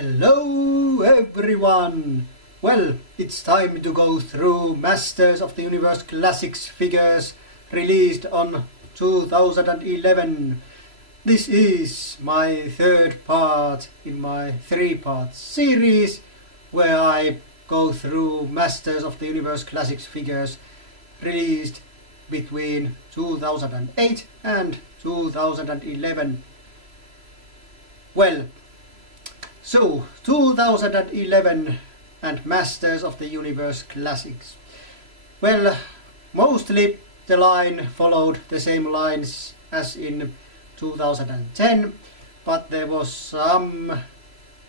Hello everyone! Well, it's time to go through Masters of the Universe Classics figures released on 2011. This is my third part in my three-part series where I go through Masters of the Universe Classics figures released between 2008 and 2011. Well, so 2011 and Masters of the Universe Classics. Well, mostly the line followed the same lines as in 2010, but there was some,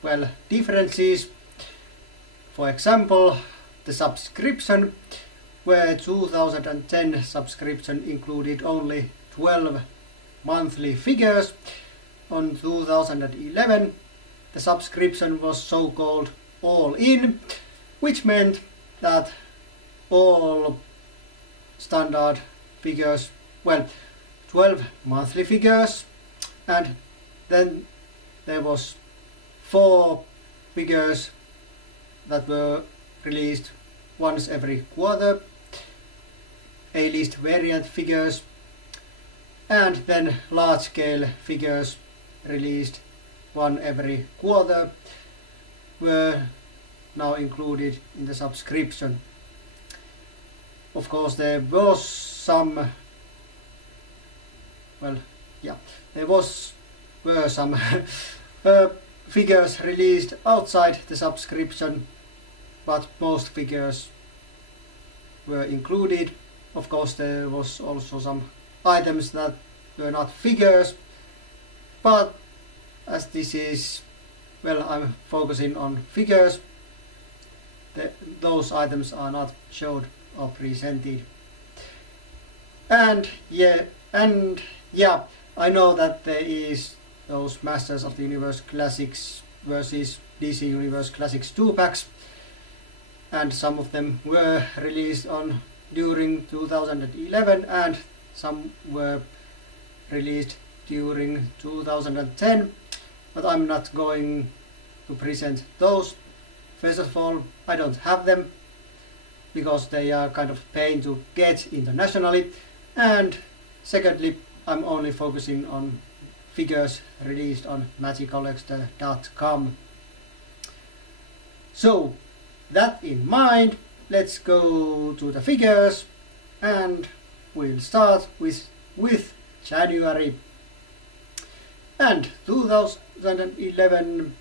well, differences. For example, the subscription, where 2010 subscription included only 12 monthly figures. On 2011 the subscription was so-called all-in, which meant that all standard figures, well, 12 monthly figures, and then there was 4 figures that were released once every quarter, A-list variant figures, and then large-scale figures released one every quarter were now included in the subscription. Of course, there was some, well, yeah, there were some figures released outside the subscription, but most figures were included. Of course, there was also some items that were not figures, but as this is, well, I'm focusing on figures, those items are not showed or presented. And yeah, I know that there is those Masters of the Universe Classics versus DC Universe Classics 2-packs, and some of them were released during 2011 and some were released during 2010, but I'm not going to present those. First of all, I don't have them because they are kind of pain to get internationally, and secondly, I'm only focusing on figures released on MagicCollector.com. So, that in mind, let's go to the figures, and we'll start with January. And 2011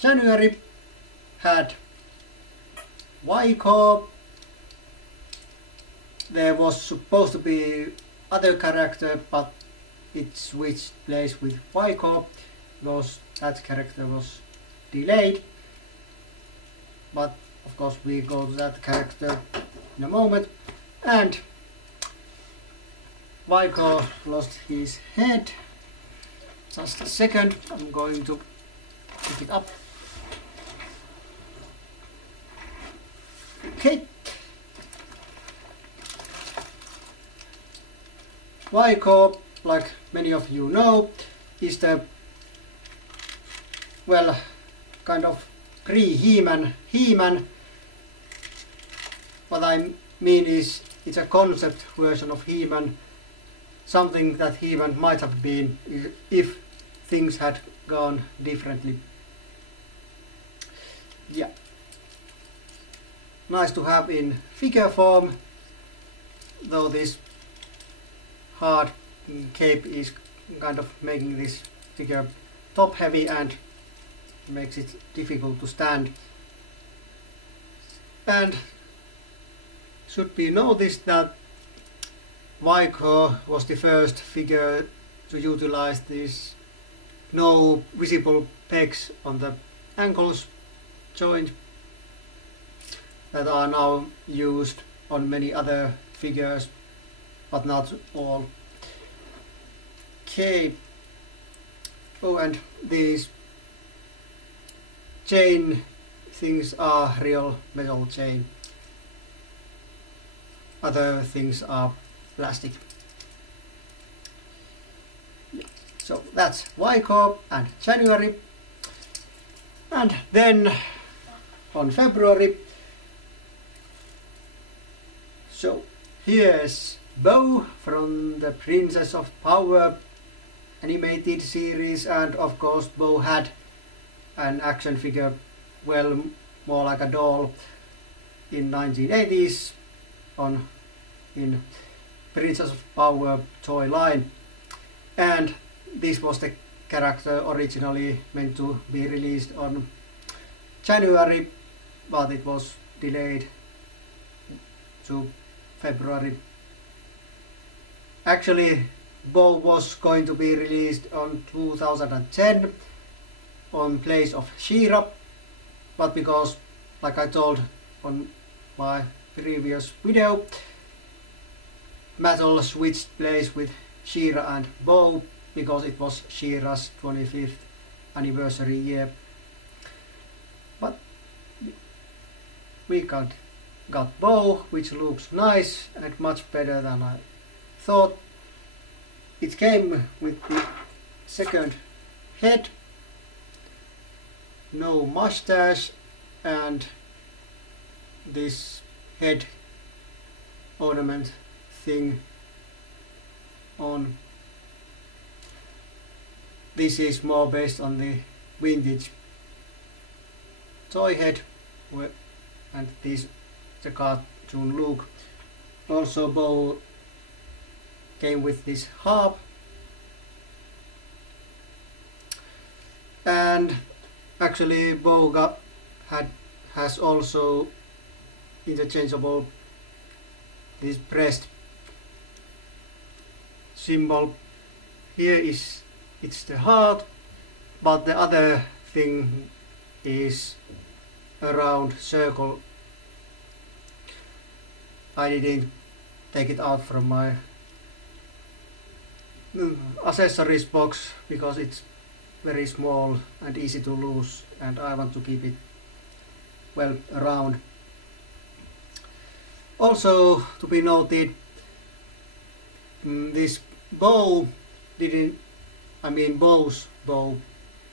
January had Sy-Klone. There was supposed to be other character, but it switched place with Sy-Klone because that character was delayed. But of course we go to that character in a moment. And Sy-Klone lost his head. Just a second, I'm going to pick it up. Okay. Sy-Klone, like many of you know, is the, well, kind of pre-He-Man. What I mean is, it's a concept version of He-Man, something that He-Man might have been if things had gone differently. Yeah. Nice to have in figure form, though this hard cape is kind of making this figure top heavy and makes it difficult to stand. And should be noticed that Sy-Klone was the first figure to utilize these no visible pegs on the ankles joint that are now used on many other figures, but not all. Okay. Oh, and these chain things are real metal chain. Other things are plastic. So that's Sy-Klone and January. And then on February, so here's Bow from the Princess of Power animated series, and of course Bow had an action figure, well, more like a doll, in 1980s in Princess of Power toy line. And this was the character originally meant to be released on January, but it was delayed to February. Actually, Bow was going to be released on 2010 on place of She-Ra, but because, like I told on my previous video, Mattel switched place with She-Ra and Bow because it was She-Ra's 25th anniversary year. But we got Bow, which looks nice and much better than I thought. It came with the second head, no mustache, and this head ornament thing on. This is more based on the vintage toy head, and this the cartoon look. Also Bow came with this harp, and actually Bow has also interchangeable this breast symbol. Here it's the heart, but the other thing is a round circle. I didn't take it out from my accessories box because it's very small and easy to lose, and I want to keep it well around. Also to be noted, this Bow didn't, I mean Bow's Bow,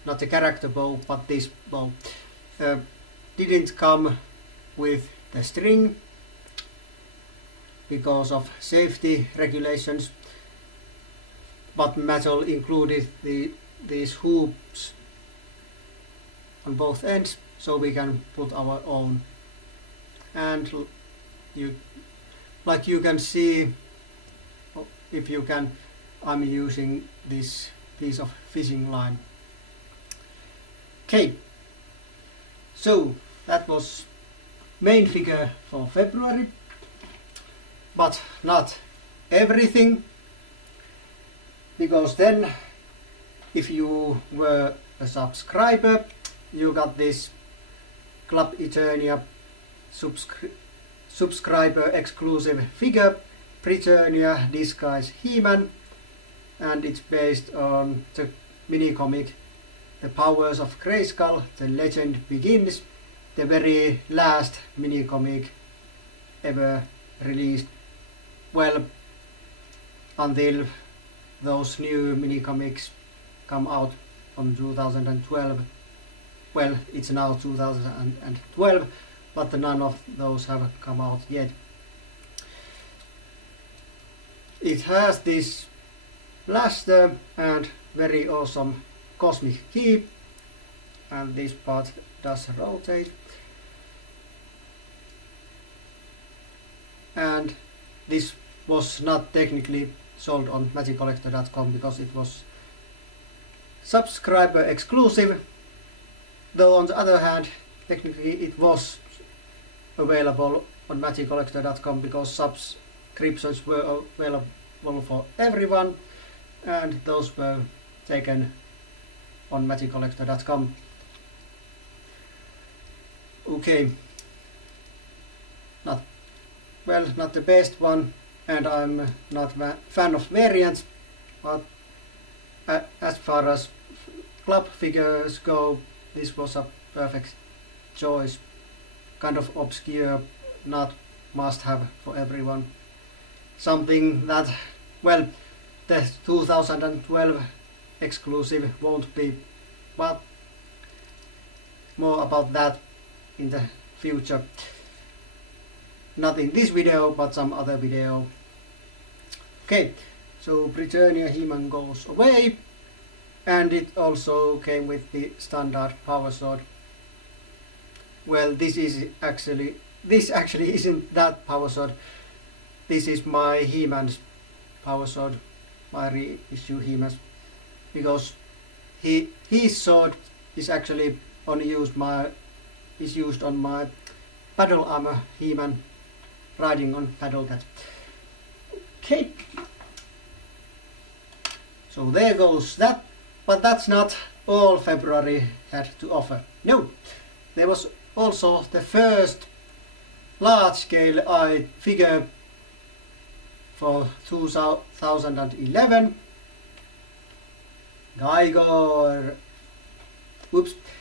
not the character Bow, but this Bow didn't come with the string because of safety regulations, but Mattel included these hoops on both ends so we can put our own. And like you can see, if you can, I'm using this piece of fishing line. Okay, so that was main figure for February, but not everything, because then if you were a subscriber, you got this Club Eternia subscriber exclusive figure, Preternia Disguise He-Man, and it's based on the mini-comic The Powers of Grayskull, The Legend Begins, the very last mini-comic ever released, well, until those new mini-comics come out on 2012. Well, it's now 2012, but none of those have come out yet. It has this blaster and very awesome cosmic key, and this part does rotate. And this was not technically sold on MagicCollector.com because it was subscriber exclusive, though on the other hand technically it was available on MagicCollector.com because subscriptions were available for everyone, and those were taken on MagicCollector.com. Okay, not the best one, and I'm not a fan of variants, but as far as club figures go, this was a perfect choice. Kind of obscure, not must have for everyone. Something that, well, the 2012 exclusive won't be, but more about that in the future. Not in this video, but some other video. Okay, so Britannia He-Man goes away, and it also came with the standard power sword. Well, this actually isn't that power sword. This is my He-Man's power sword, my reissue He-Man's, because his sword is actually used on my battle armor He-Man riding on Battle Cat. Okay, so there goes that, but that's not all February had to offer. No, there was also the first large-scale figure for 2011.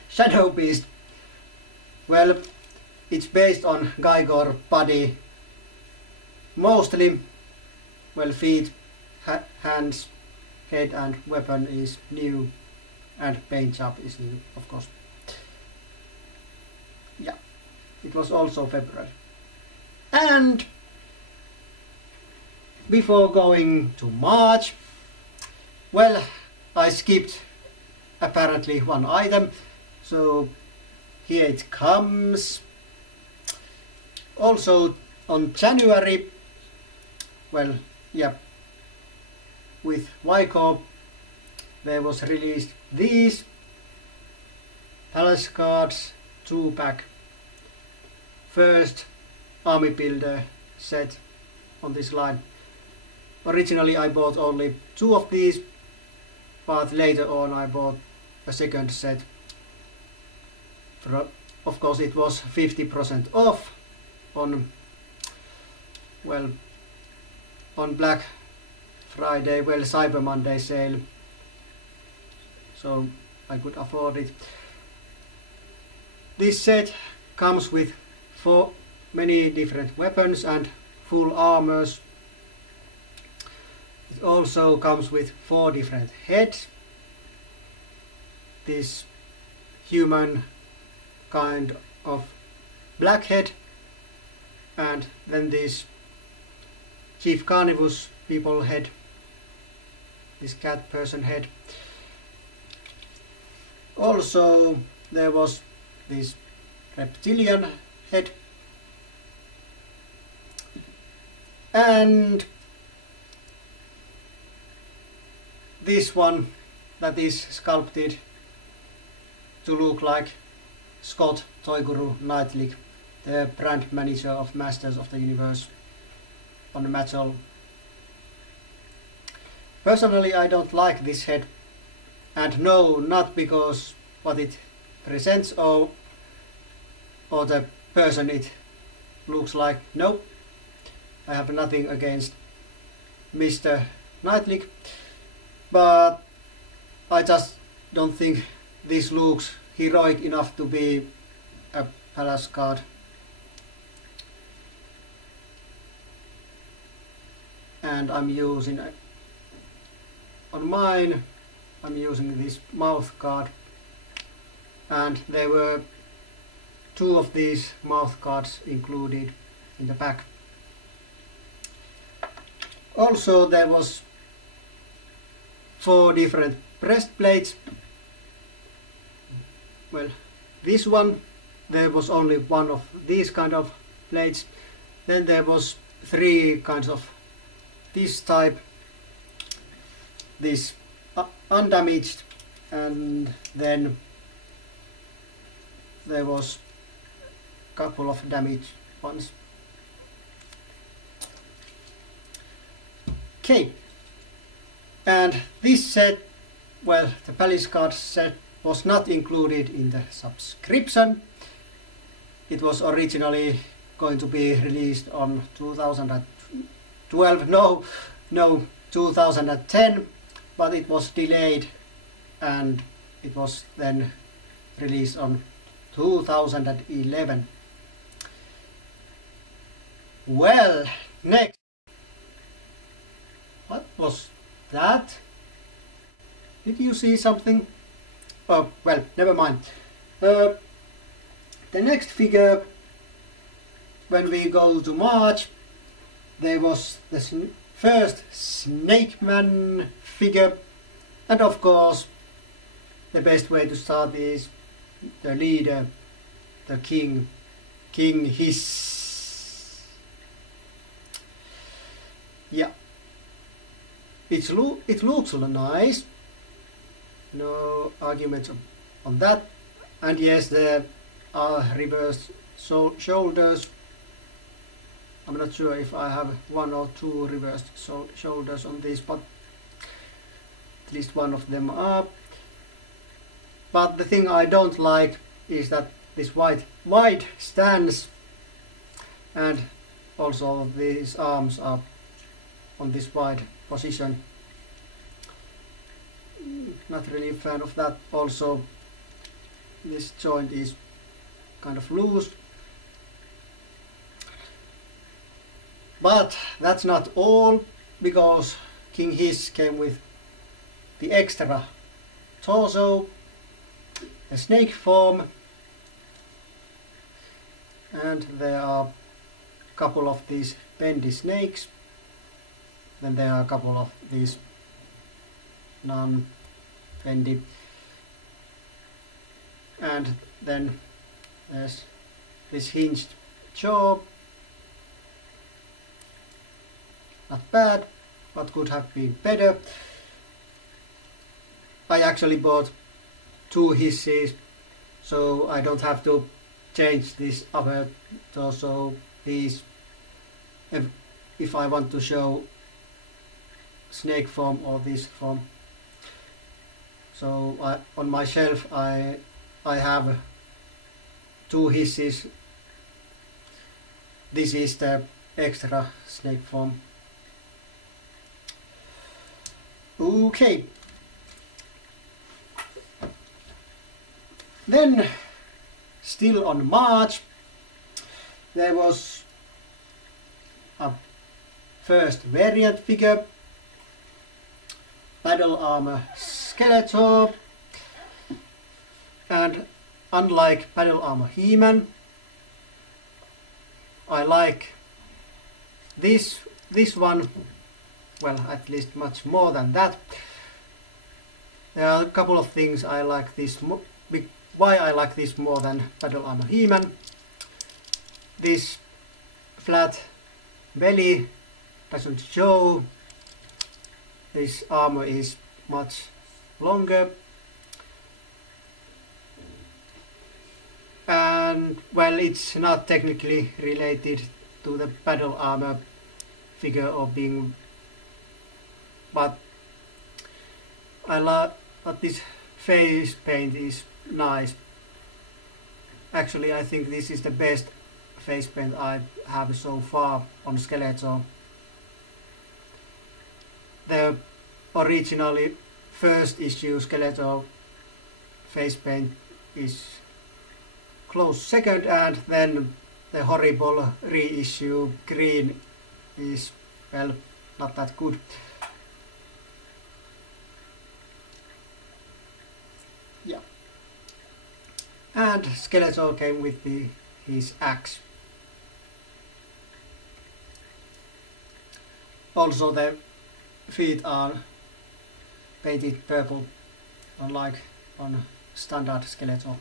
Shadow Beast. Well, it's based on Gygor body. Mostly, well, feet, hands, head and weapon is new, and paint job is new, of course. Yeah, it was also February. And before going to March, well, I skipped apparently one item, so here it comes. Also on January, well, yeah, with Wycorp there was released these Palace Cards 2-pack first army builder set on this line. Originally I bought only 2 of these, but later on I bought a second set. Of course it was 50% off on, well, on Black Friday, well, Cyber Monday sale, so I could afford it. This set comes with many different weapons and full armors. It also comes with 4 different heads. This human kind of black head, and then this Chief Carnivus people head, this cat person head. Also there was this reptilian head, and this one that is sculpted to look like Scott Toiguru Knightlick, the brand manager of Masters of the Universe, on the metal. Personally, I don't like this head, and no, not because what it presents or the person it looks like. No, I have nothing against Mr. Knightlick, but I just don't think this looks heroic enough to be a Palace card. And I'm using on mine, I'm using this mouth card, and there were 2 of these mouth cards included in the pack. Also there was 4 different breastplates. Well, this one, there was only 1 of these kind of plates. Then there was 3 kinds of this type, this undamaged, and then there was a couple of damaged ones. Okay, and this set, well, the Palace card set was not included in the subscription. It was originally going to be released on 2012, no, 2010, but it was delayed and it was then released on 2011. Well, next. What was that? Did you see something? Oh, well, never mind. The next figure, when we go to March, there was the first Snake Man figure, and of course the best way to start is the leader, the king, King Hiss. Yeah, it looks nice, no arguments on that, and yes, there are reversed shoulders. I'm not sure if I have one or two reversed shoulders on this, but at least one of them are. But the thing I don't like is that this wide stance, and also these arms are on this wide position. Not really a fan of that. Also, this joint is kind of loose. But that's not all, because King Hiss came with the extra torso, a snake form, and there are a couple of these bendy snakes. Then there are a couple of these non-bendy, and then there's this hinged jaw. Not bad, but could have been better. I actually bought two Hisses, so I don't have to change this upper torso piece if I want to show snake form or this form. So on my shelf I have two Hisses. This is the extra snake form. Okay. Then, still on March, there was a first variant figure, Battle Armor Skeletor, and unlike Battle Armor He-Man, I like this one, well, at least much more than that. There are a couple of things I like this why I like this more than Battle Armor He-Man. This flat belly doesn't show. This armor is much longer. And well, it's not technically related to the Battle Armor figure or being, but but this face paint is nice. Actually, I think this is the best face paint I have so far on Skeletor. The originally first issue Skeletor face paint is close second, and then the horrible reissue green is, well, not that good. Yeah. And Skeletor came with his axe. Also the feet are painted purple, unlike on standard Skeletor.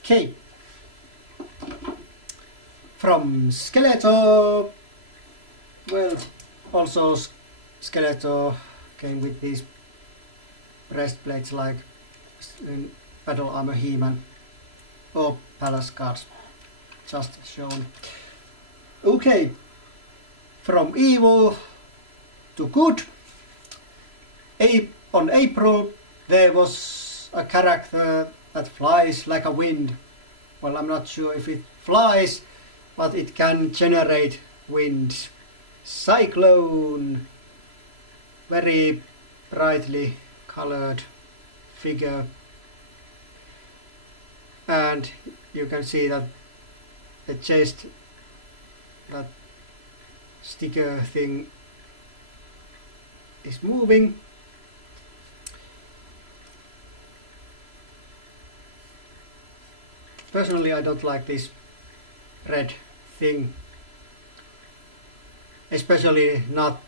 Okay. From Skeletor, well, also Skeletor came with these breastplates like in Battle Armor He-Man or Palace Guards, just shown. Okay, from evil to good. On April there was a character that flies like a wind. Well, I'm not sure if it flies, but it can generate wind. Sy-Klone, very brightly colored figure, and you can see that the chest, that sticker thing, is moving. Personally, I don't like this red thing, especially not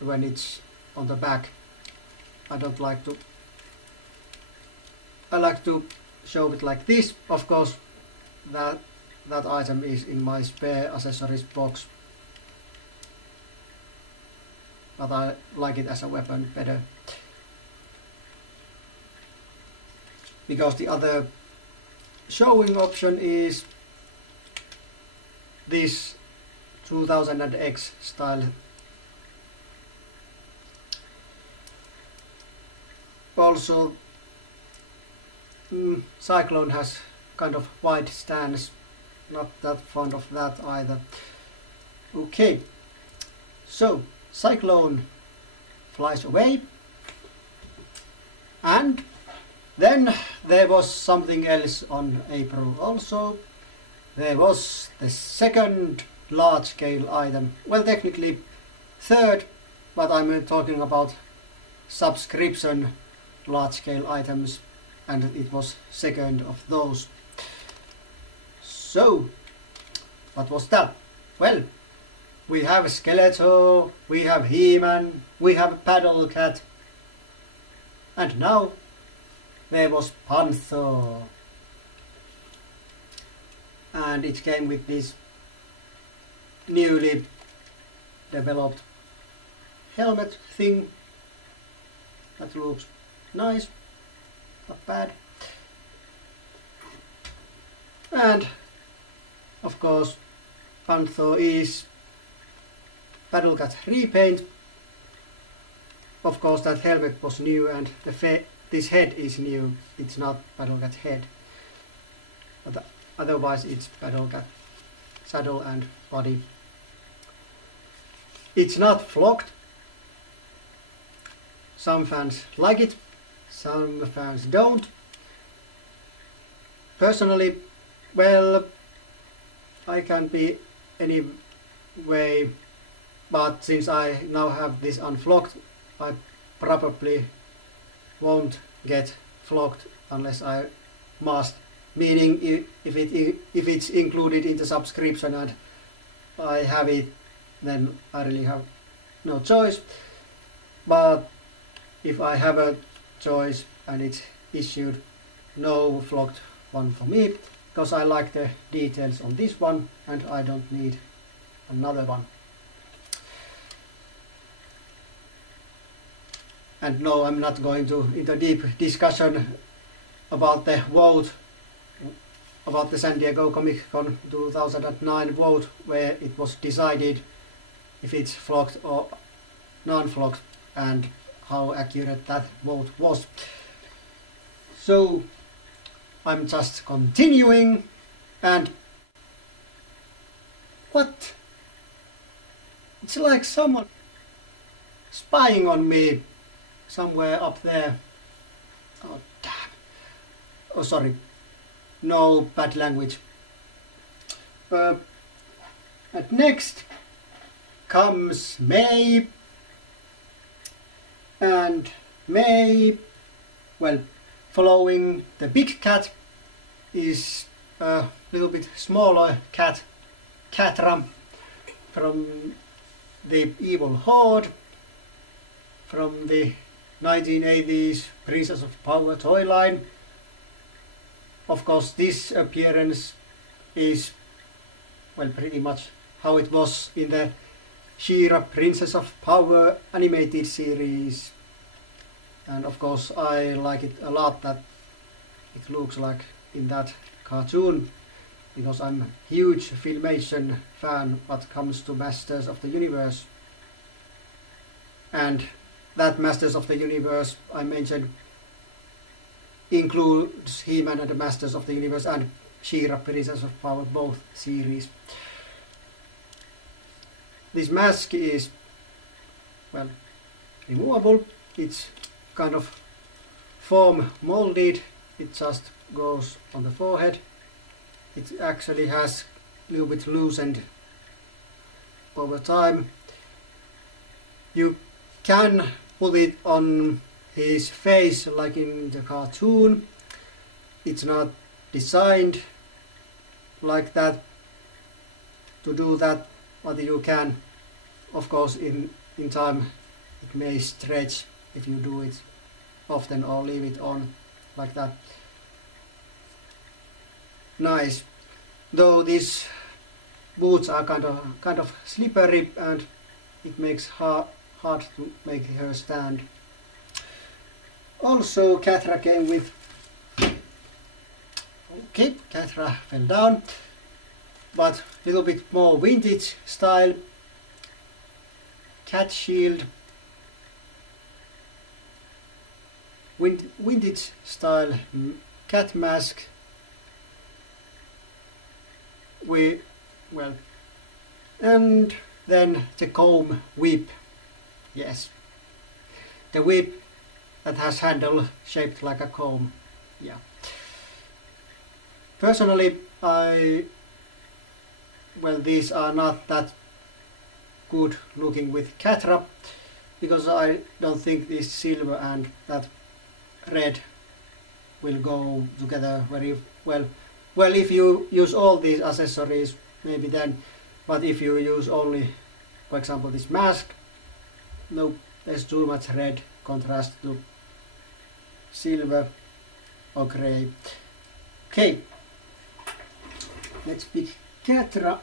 when it's on the back. I like to show it like this. Of course, that item is in my spare accessories box, but I like it as a weapon better, because the other showing option is this 2000X style. Also, Sy-Klone has kind of wide stance, not that fond of that either. Okay, so Sy-Klone flies away, and then there was something else on April also. There was the second large-scale item, well, technically third, but I'm talking about subscription large-scale items, and it was second of those. So, what was that? Well, we have Skeletor, we have He-Man, we have Paddle Cat, and now there was Panther. And it came with this newly developed helmet thing that looks nice, not bad. And of course, Panther is Paddle Cat repaint. Of course, that helmet was new, and this head is new. It's not Paddle Cat head, but otherwise it's Paddle Cat saddle and body. It's not flocked. Some fans like it, some fans don't. Personally, well, I can't be any way, but since I now have this unflocked, I probably won't get flocked unless I must. Meaning, if it's included in the subscription and I have it, then I really have no choice. But if I have a choice and it's issued, no flocked one for me, because I like the details on this one and I don't need another one. And no, I'm not going into deep discussion about the vote, about the San Diego Comic Con 2009 vote, where it was decided if it's flocked or non-flocked and how accurate that vote was. So I'm just continuing, and what? It's like someone spying on me somewhere up there. Oh damn. Oh sorry. No bad language. And next comes May. And May, well, following the big cat is a little bit smaller cat, Catra, from the Evil Horde, from the 1980s Princess of Power toy line. Of course, this appearance is, well, pretty much how it was in the She-Ra Princess of Power animated series. And of course, I like it a lot that it looks like in that cartoon, because I'm a huge Filmation fan what comes to Masters of the Universe. And that Masters of the Universe I mentioned includes He-Man and the Masters of the Universe and She-Ra Princess of Power, both series. This mask is, well, removable. It's kind of foam molded. It just goes on the forehead. It actually has a little bit loosened over time. You can put it on his face like in the cartoon. It's not designed like that to do that, but you can, of course, in time it may stretch if you do it often or leave it on like that. Nice. Though these boots are kind of slippery and it makes hard to make her stand. Also, Catra came with. Okay, Catra fell down, but a little bit more vintage style. Cat shield. Vintage style cat mask. And then the comb whip. Yes, the whip that has handle shaped like a comb. Yeah. Personally, these are not that good looking with Catra, because I don't think this silver and that red will go together very well. Well, if you use all these accessories, maybe then, but if you use only, for example, this mask, no, there's too much red contrast to silver or grey. Okay, let's pick Catra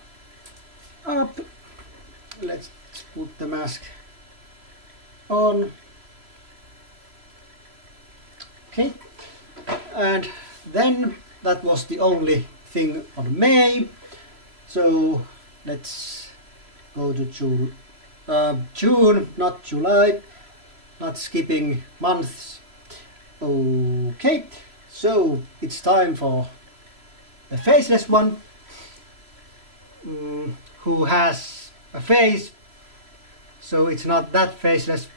up. Let's put the mask on. Okay, and then that was the only thing on May, so let's go to June. June, not July, not skipping months. Okay, so it's time for the faceless one, who has a face, so it's not that faceless,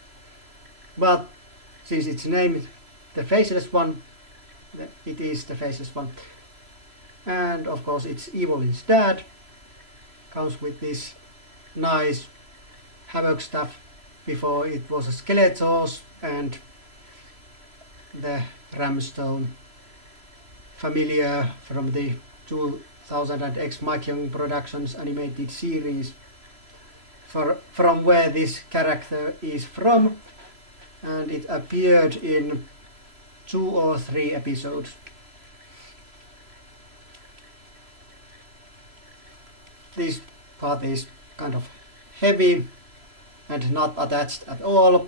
but since it's named the faceless one, it is the faceless one. And of course it's Evil-Lyn's dad. Comes with this nice Havoc stuff. Before it was a Skeletor and the Ramstone familiar from the 2000 and X Mike Young Productions animated series, from where this character is from, and it appeared in 2 or 3 episodes. This part is kind of heavy and not attached at all,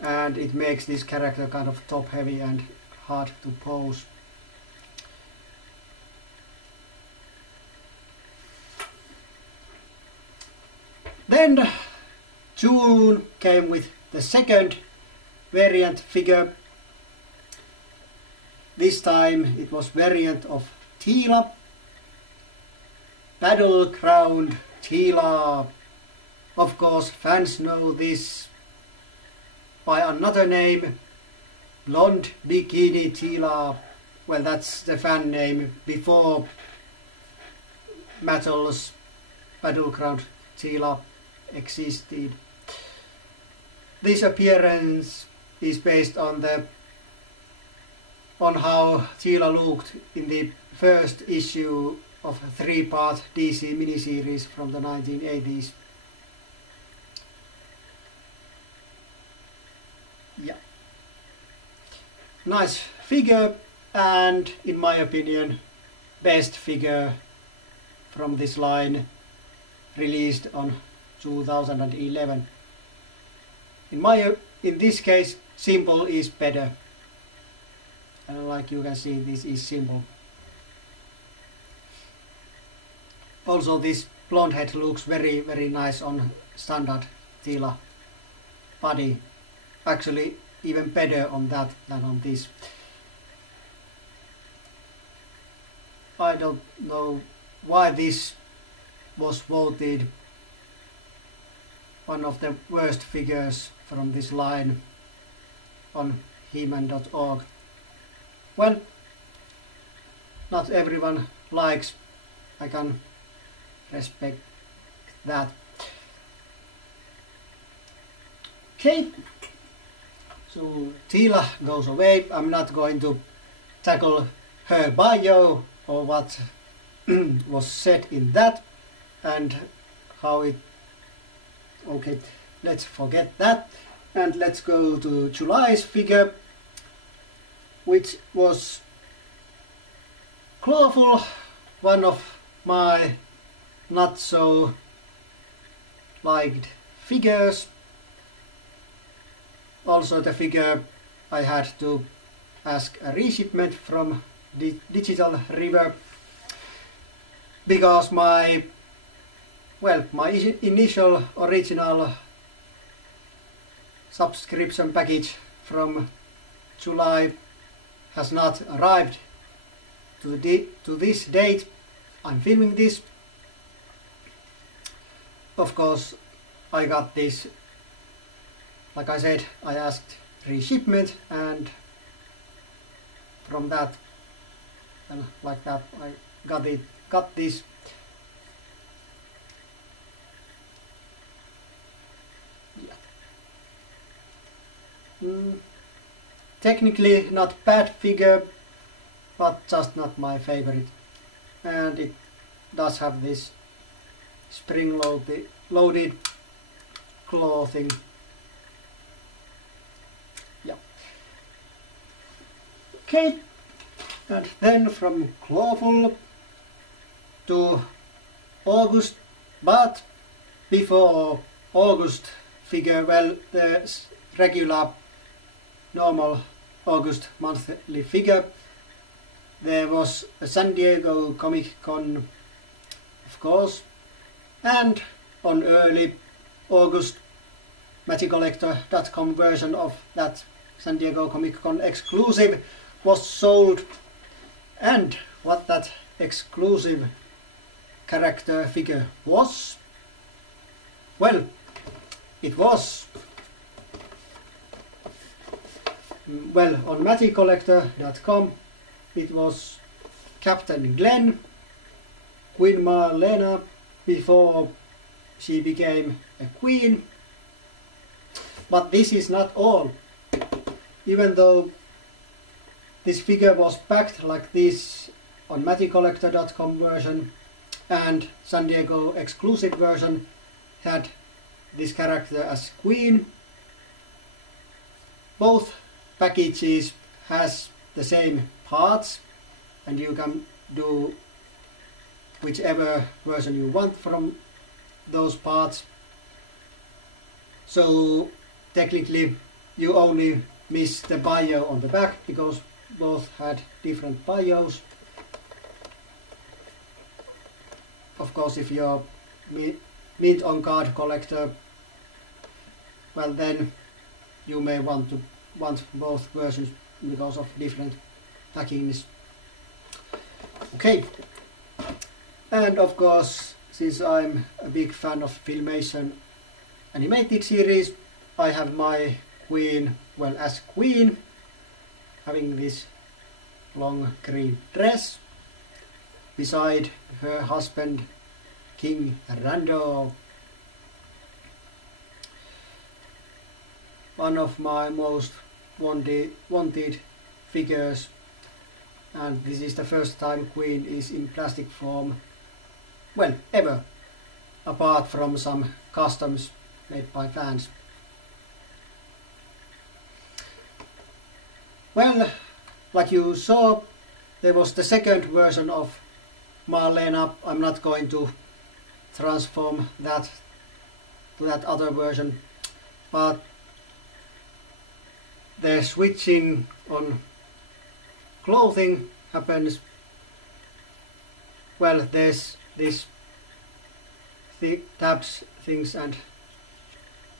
and it makes this character kind of top heavy and hard to pose. Then June came with the second variant figure. This time it was variant of Teela, Battleground Teela. Of course, fans know this by another name, Blonde Bikini Teela. Well, that's the fan name before Mattel's Battleground Teela existed. This appearance is based on how Teela looked in the first issue of a 3-part DC miniseries from the 1980s. Yeah. Nice figure, and in my opinion, best figure from this line, released on 2011. In this case, simple is better. And like you can see, this is simple. Also, this blonde head looks very, very nice on standard Teela body. Actually, even better on that than on this. I don't know why this was voted one of the worst figures from this line on He-Man.org. Well, not everyone likes. I can respect that. Okay, so Teela goes away. I'm not going to tackle her bio or what was said in that and how it... Okay, let's forget that and let's go to July's figure, which was Clawful, one of my not so liked figures. Also the figure I had to ask a reshipment from the Digital River because my initial original subscription package from July has not arrived to this date. I'm filming this. Of course, I got this, like I said, I asked reshipment, and from that and like that I got this. Technically not bad figure, but just not my favorite, and it does have this spring loaded claw thing. Yeah. Okay, and then from Clawful to August, but before August figure, well, the regular normal August monthly figure, there was a San Diego Comic Con, of course, and on early August MagicCollector.com version of that San Diego Comic Con exclusive was sold. And what that exclusive character figure was? Well, it was, well, on MagicCollector.com it was Captain Glenn, Queen Marlena before she became a queen. But this is not all. Even though this figure was packed like this on MagicCollector.com version, and San Diego exclusive version had this character as queen, both packages has the same parts, and you can do whichever version you want from those parts. So technically you only miss the bio on the back because both had different bios. Of course, if you're mint on card collector, well, then you may want both versions because of different packings. Okay, and of course, since I'm a big fan of Filmation animated series, I have my queen, well, as queen, having this long green dress beside her husband King Rando. One of my most wanted figures, and this is the first time Queen is in plastic form, well, ever, apart from some customs made by fans. Well, like you saw, there was the second version of Marlena. I'm not going to transform that to that other version, but the switching on clothing happens. Well, there's this tabs things, and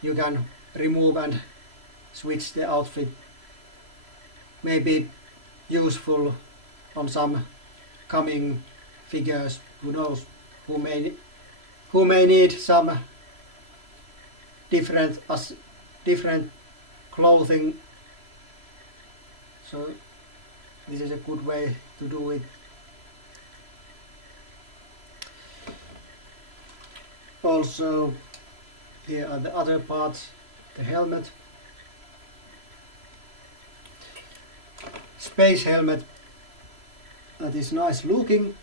you can remove and switch the outfit. Maybe useful on some coming figures. Who knows? Who may need some different clothing. So this is a good way to do it. Also, here are the other parts, the helmet, space helmet, that is nice looking.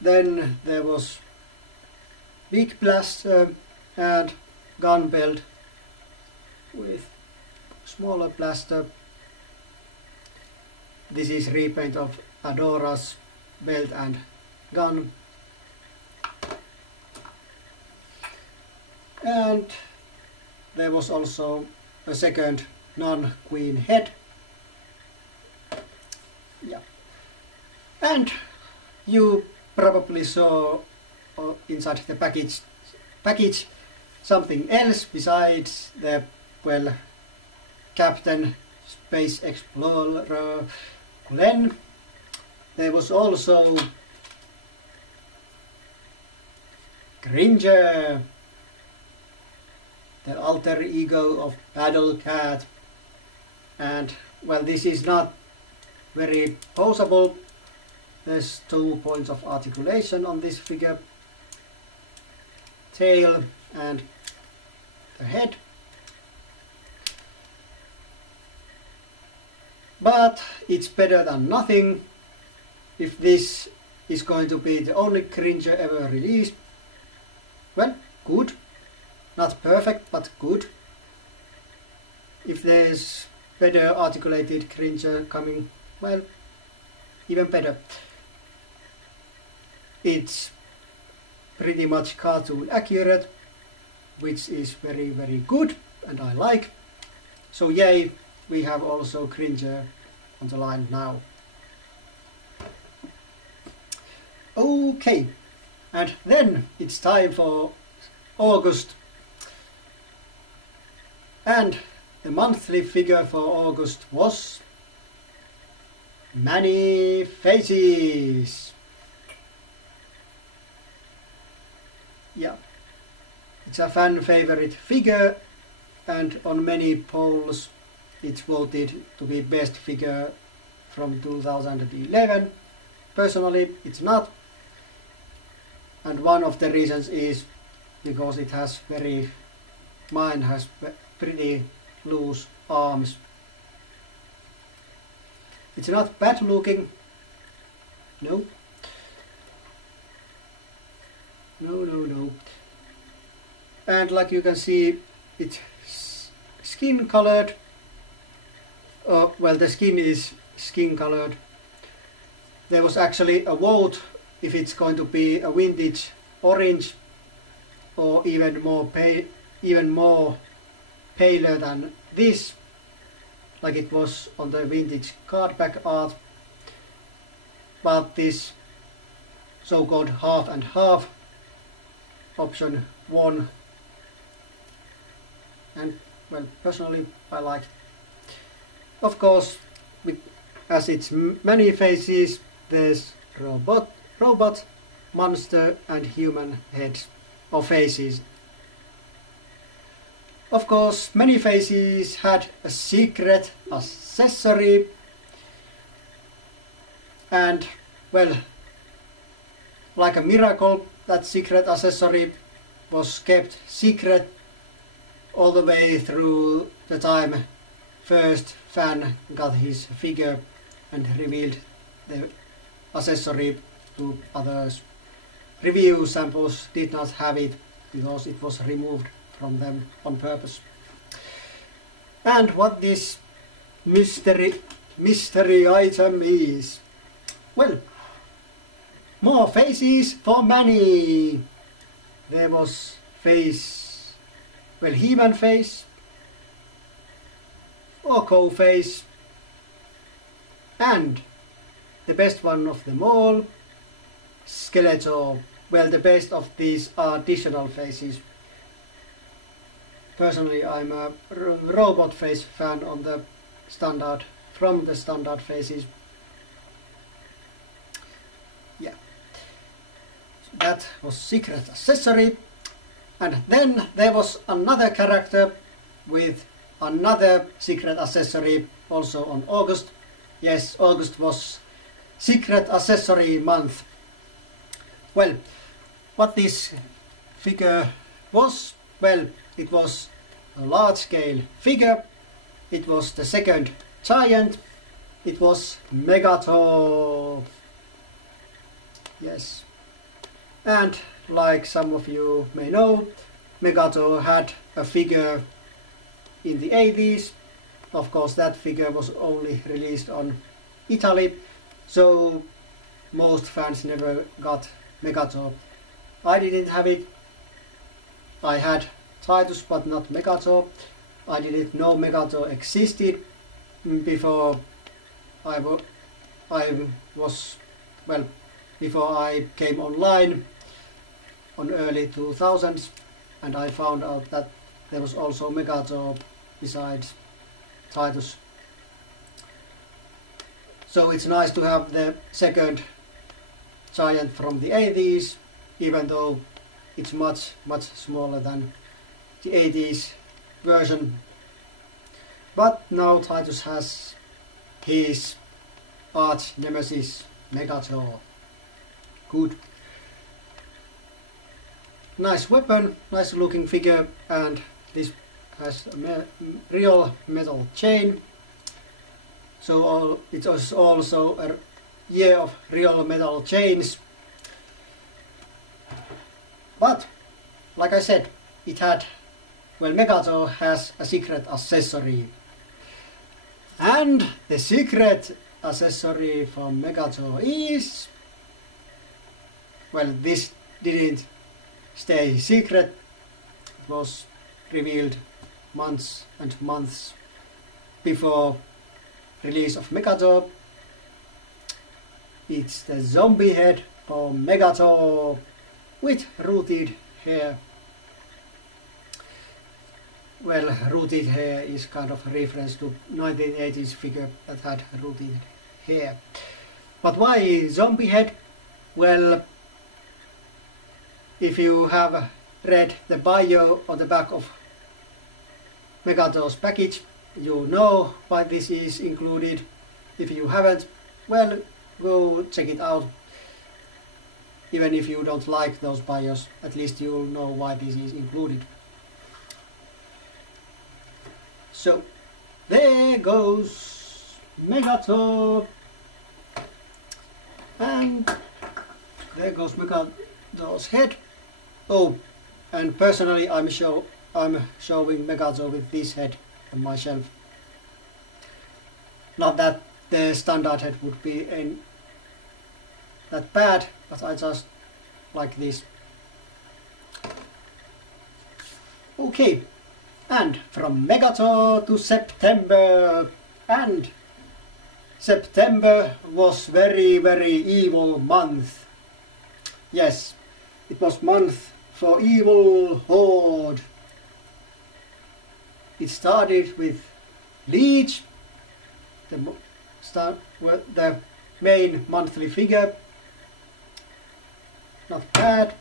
Then there was big blaster and gun belt with smaller blaster. This is repaint of Adora's belt and gun. And there was also a second non-queen head. Yeah. And you probably saw inside the package something else besides the, well, Captain Space Explorer Glenn. There was also Cringer, the alter ego of Battle Cat. And well, this is not very poseable. There's 2 points of articulation on this figure. Tail and the head. But it's better than nothing. If this is going to be the only Cringer ever released, well, good. Not perfect, but good. If there's better articulated Cringer coming, well, even better. It's pretty much cartoon accurate, which is very, very good, and I like. So yay, we have also Cringer on the line now. Okay, and then it's time for August. And the monthly figure for August was Many Faces. Yeah, it's a fan favorite figure, and on many polls it's voted to be best figure from 2011. Personally, it's not, and one of the reasons is because it has mine has pretty loose arms. It's not bad looking, no. And like you can see, it's skin colored. Well, the skin is skin colored. There was actually a vote if it's going to be a vintage orange or even more paler than this, like it was on the vintage card back art. But this so-called half and half option won, and well, personally I like it. Of course, as it's many faces, there's robot, monster and human heads or faces. Of course, Many Faces had a secret accessory, and well, like a miracle, that secret accessory was kept secret all the way through the time first fan got his figure and revealed the accessory to others. Review samples did not have it because it was removed from them on purpose. And what this mystery item is? Well, more faces for Manny. There was face, well, He-Man face, Orko face, and the best one of them all, Skeletor. Well, the best of these are additional faces. Personally, I'm a robot face fan on the standard, from the standard faces. Yeah, so that was secret accessory. And then there was another character with another secret accessory also on August. Yes, August was secret accessory month. Well, what this figure was? Well, it was a large scale figure. It was the second giant, it was Megato. Yes. And like some of you may know, Megato had a figure in the 80s. Of course, that figure was only released on Italy, so most fans never got Megato. I didn't have it. I had Titus but not Megato. I didn't know Megato existed before before I came online on early 2000s, and I found out that there was also Megato besides Titus. So it's nice to have the second giant from the 80s, even though it's much smaller than the 80s version. But now Titus has his arch nemesis Megato. Good. Nice weapon, nice looking figure, and this has a real metal chain. So it was also a year of real metal chains. But, like I said, Megato has a secret accessory. And the secret accessory from Megato is... well, this didn't stay secret. It was revealed months and months before release of Megato. It's the zombie head from Megato with rooted hair. Well, rooted hair is kind of a reference to 1980s figure that had rooted hair. But why zombie head? Well, if you have read the bio on the back of Megato's package, you know why this is included. If you haven't, well, go check it out. Even if you don't like those bios, at least you'll know why this is included. So, there goes Megato, and there goes Megato's head. Oh, and personally I'm showing Megato with this head on my shelf. Not that the standard head would be that bad, but I just like this. Okay, and from Megato to September, and September was very evil month. Yes, it was month for Evil Horde. It started with Leech, the main monthly figure. Not bad.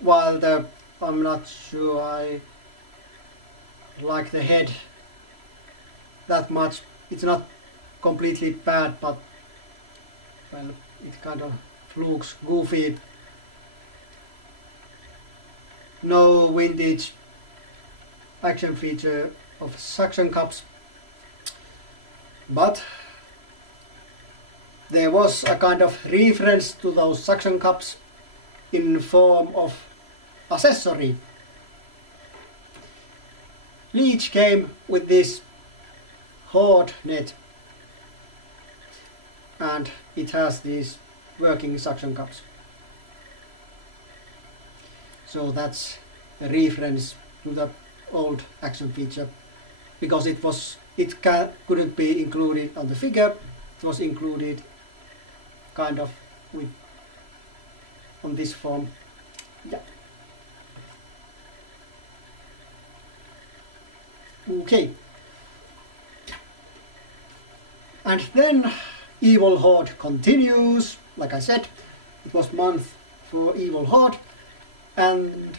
While I'm not sure I like the head that much. It's not completely bad, but well, it kind of looks goofy. No vintage action feature of suction cups, but there was a kind of reference to those suction cups in form of accessory. Leech came with this Horde net, and it has these working suction cups. So that's a reference to the old action feature, because it couldn't be included on the figure. It was included kind of on this form. Yeah. Okay. And then Evil Horde continues. Like I said, it was month for Evil Horde, and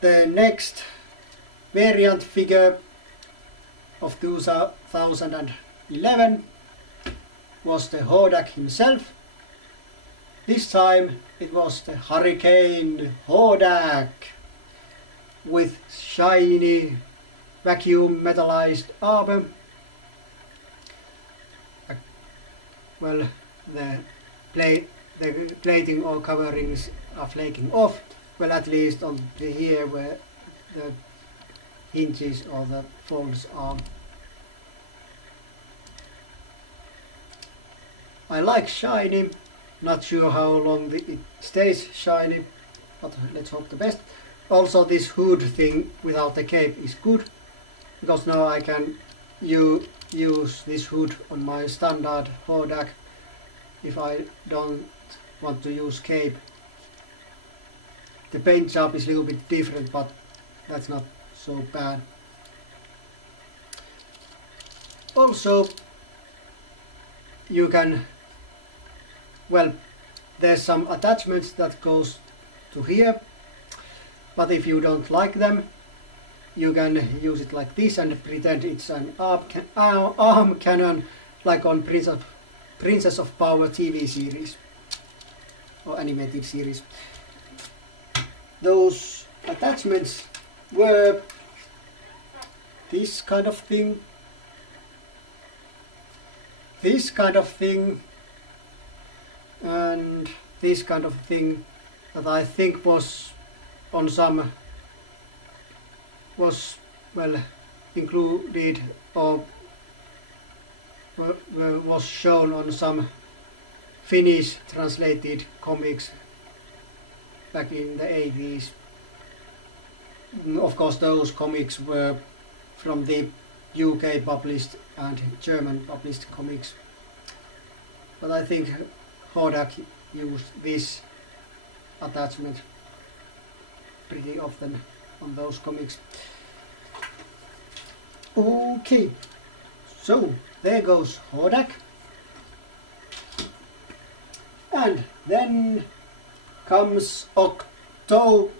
the next variant figure of 2011 was the Hordak himself. This time it was the Hurricane Hordak with shiny vacuum metallized armor. Well, the plating or coverings are flaking off. Well, at least on here where the hinges or the folds are. I like shiny. Not sure how long it stays shiny, but let's hope the best. Also, this hood thing without the cape is good, because now I can use this hood on my standard MOTUC if I don't want to use cape. The paint job is a little bit different, but that's not so bad. Also, you can, well, there's some attachments that goes to here, but if you don't like them, you can use it like this and pretend it's an arm cannon, like on Princess of Power TV series or animated series. Those attachments were this kind of thing, this kind of thing, and this kind of thing that I think was on some, was well included or was shown on some Finnish translated comics back in the 80s. Of course, those comics were from the UK published and German published comics, but I think MOTUC used this attachment pretty often on those comics. Okay, so there goes MOTUC, and then comes October.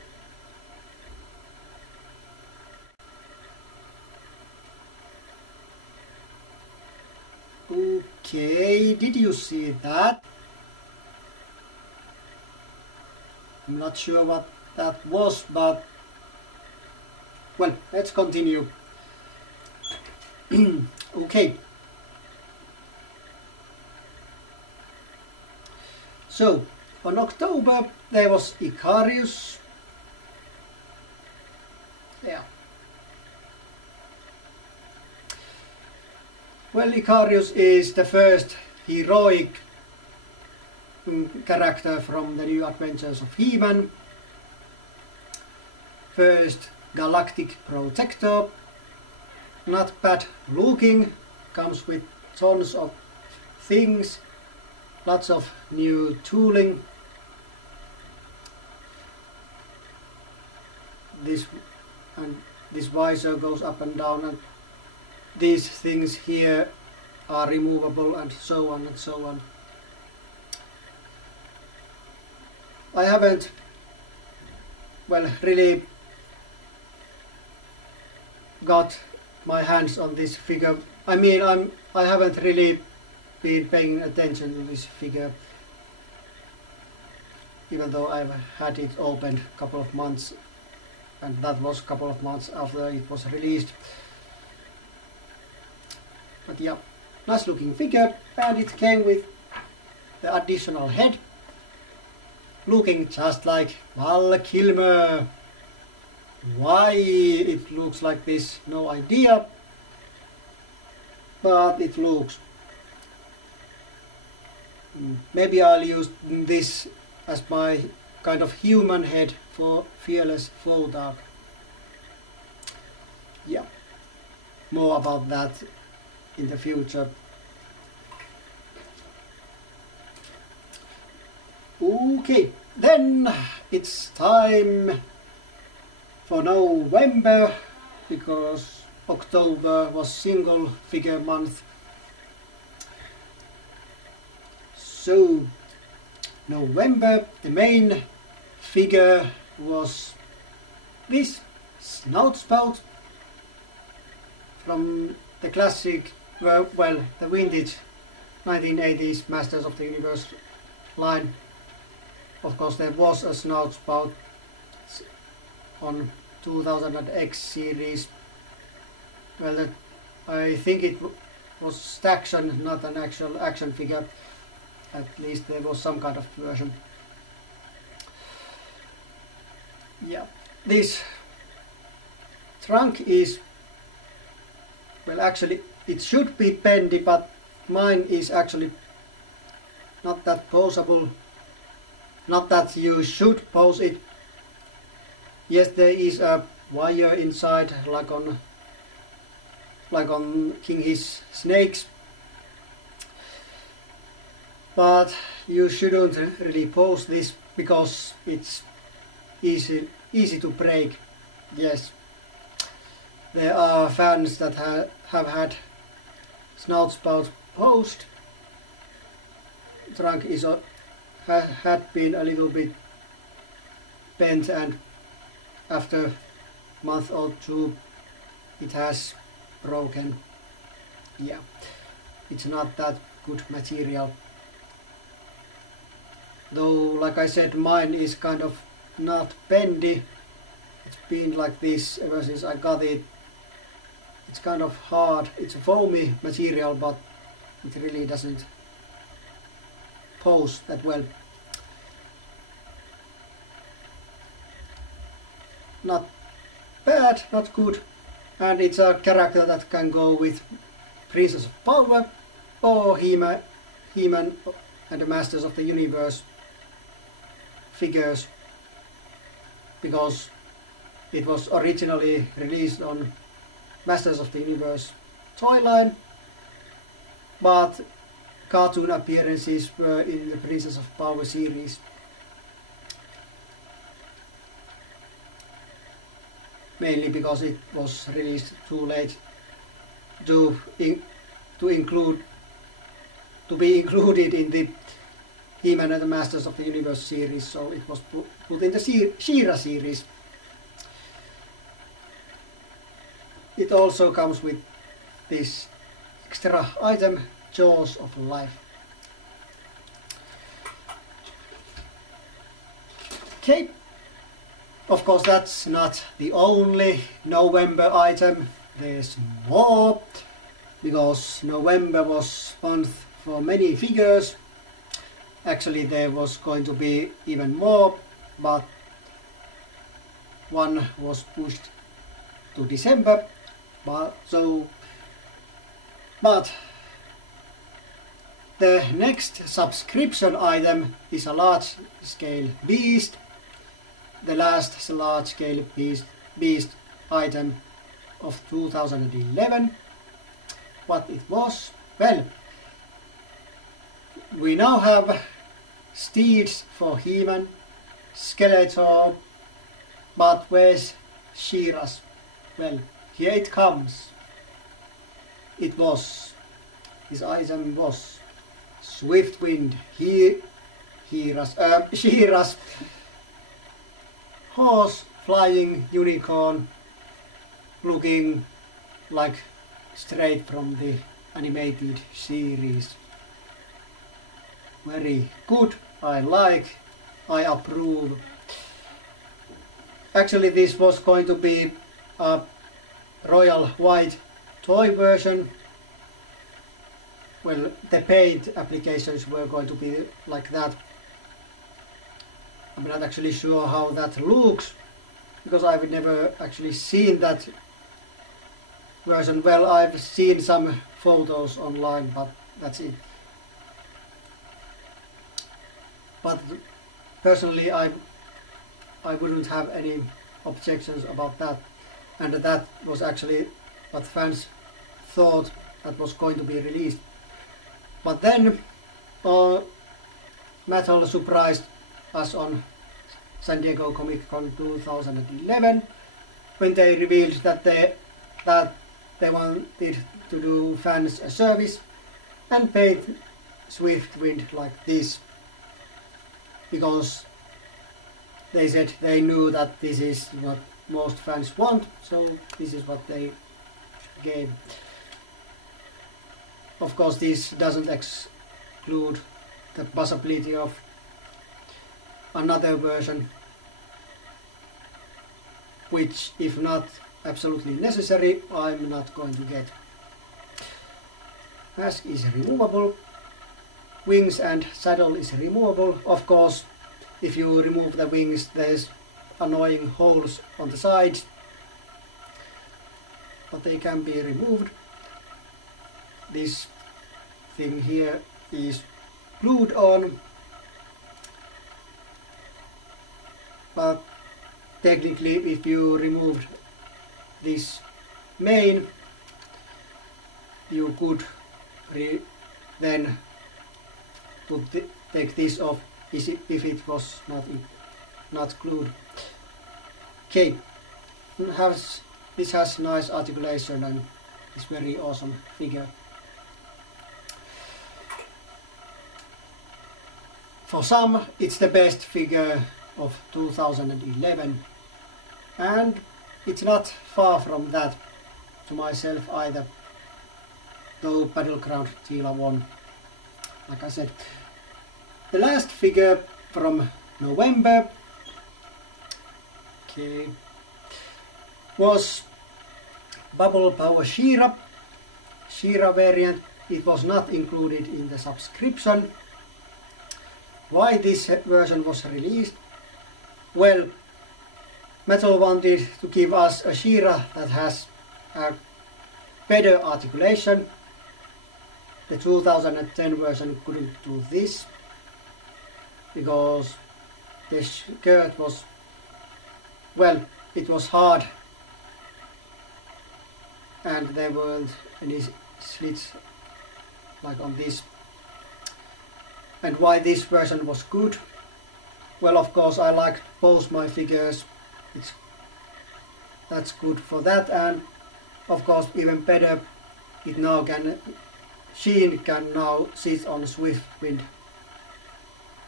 Okay, did you see that? I'm not sure what that was, but well, let's continue. Okay. So, on October there was Icarius. Yeah. Well, Icarius is the first heroic character from the New Adventures of He-Man. First Galactic Protector. Not bad looking, comes with tons of things, lots of new tooling. This visor goes up and down, and these things here are removable, and so on and so on. I haven't, well, really got my hands on this figure. I mean, I haven't really been paying attention to this figure, even though I've had it opened a couple of months, and that was a couple of months after it was released. But yeah, nice looking figure, and it came with the additional head, looking just like Val Kilmer. Why it looks like this, no idea, but it looks. Maybe I'll use this as my kind of human head for Fearless MOTUC. Yeah, more about that in the future. Okay, then it's time for November, because October was single figure month. So November, the main figure was this snout spout from the classic, well, the vintage 1980s Masters of the Universe line. Of course, there was a snout spout on 2000X series, well, I think it was Staction, not an actual action figure. At least there was some kind of version. Yeah, this trunk is, well, actually it should be bendy, but mine is actually not that poseable. Not that you should pose it. Yes, there is a wire inside, like on King His Snakes, but you shouldn't really pose this because it's easy to break. Yes, there are fans that have had snout spout posed. Trunk is had been a little bit bent, and after a month or two it has broken. Yeah, it's not that good material. Though, like I said, mine is kind of not bendy. It's been like this ever since I got it. It's kind of hard. It's a foamy material, but it really doesn't pose that well. Not bad, not good. And it's a character that can go with Princess of Power or He-Man and the Masters of the Universe figures, because it was originally released on Masters of the Universe toy line, but cartoon appearances were in the Princess of Power series. Mainly because it was released too late to be included in the He-Man and the Masters of the Universe series, so it was put in the She-Ra series. It also comes with this extra item, Jaws of Life. Okay. Of course, that's not the only November item. There's more, because November was month for many figures. Actually, there was going to be even more, but one was pushed to December. But the next subscription item is a large scale beast. The last large-scale beast item of 2011. What it was? Well, we now have steeds for He-Man, Skeletor, but where's She-Ra's? Well, here it comes. It was, this item was Swiftwind, She-Ra's horse flying unicorn, looking like straight from the animated series. Very good, I like, I approve. Actually, this was going to be a royal white toy version. Well, the paint applications were going to be like that. I'm not actually sure how that looks, because I've never actually seen that version. Well, I've seen some photos online, but that's it. But personally, I wouldn't have any objections about that, and that was actually what fans thought that was going to be released. But then Mattel surprised us on San Diego Comic Con 2011 when they revealed that they wanted to do fans a service and paint Swiftwind like this, because they said they knew that this is what most fans want, so this is what they gave. Of course, this doesn't exclude the possibility of another version, which, if not absolutely necessary, I'm not going to get. Mask is removable. Wings and saddle is removable. Of course, if you remove the wings, there's annoying holes on the sides, but they can be removed. This thing here is glued on, but technically if you removed this main, you could then take this off if it was not glued. Okay, this has nice articulation and it's very awesome figure. For some, it's the best figure of 2011, and it's not far from that to myself either, though Battleground Tila won, like I said. The last figure from November, okay, was Bubble Power She-Ra variant. It was not included in the subscription. Why this version was released? Well, Mattel wanted to give us a She-Ra that has a better articulation. The 2010 version couldn't do this because the skirt was, well, it was hard and there weren't any slits like on this. And why this version was good? Well, of course, I like both my figures. That's good for that, and of course, even better, it now can Sheen can now sit on Swiftwind.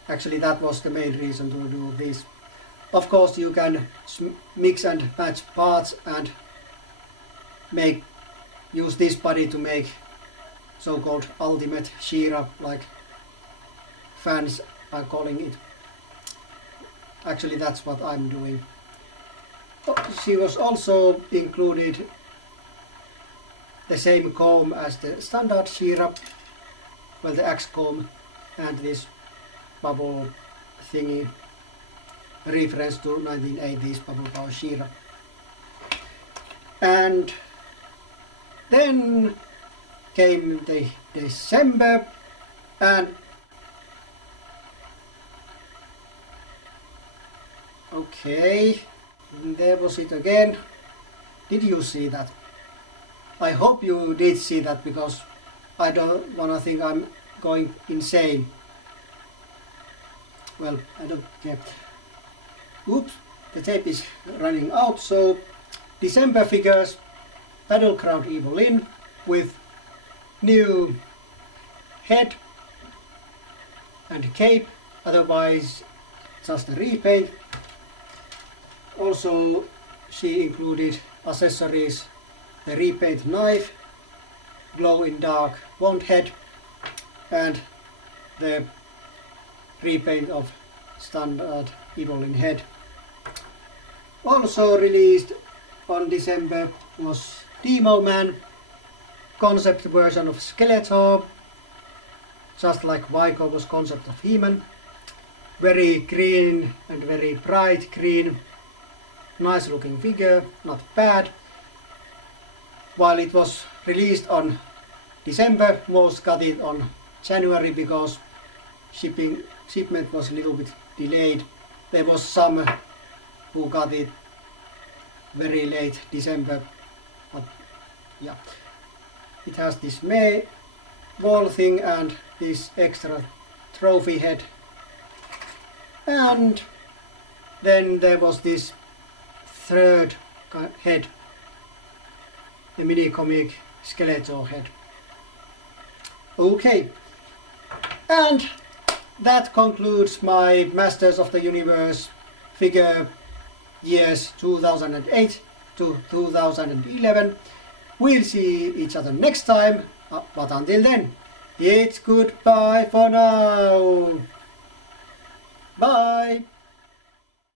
Actually, that was the main reason to do this. Of course, you can mix and match parts and use this body to make so-called ultimate She-Ra, like fans are calling it. Actually, that's what I'm doing. She was also included the same comb as the standard She-Ra, well, the axe comb, and this bubble thingy, reference to 1980s Bubble Power She-Ra. And then came the December, and okay, there was it again. Did you see that? I hope you did see that, because I don't want to think I'm going insane. Well, I don't care. Oops, the tape is running out. So, December figures, Battleground Evil-Lyn with new head and cape, otherwise just a repaint. Also, she included accessories, the repaint knife, glow-in-dark wand head, and the repaint of standard Evil-Lyn head. Also released on December was Demo Man, concept version of Skeletor, just like Vico concept of He-Man. Very green and very bright green. Nice looking figure, not bad. While it was released on December, most got it on January because shipment was a little bit delayed. There was some who got it very late December, but yeah. It has this wall thing and this extra trophy head. And then there was this third head, the mini comic Skeletor head. Okay, and that concludes my Masters of the Universe figure years 2008 to 2011. We'll see each other next time, but until then, it's goodbye for now.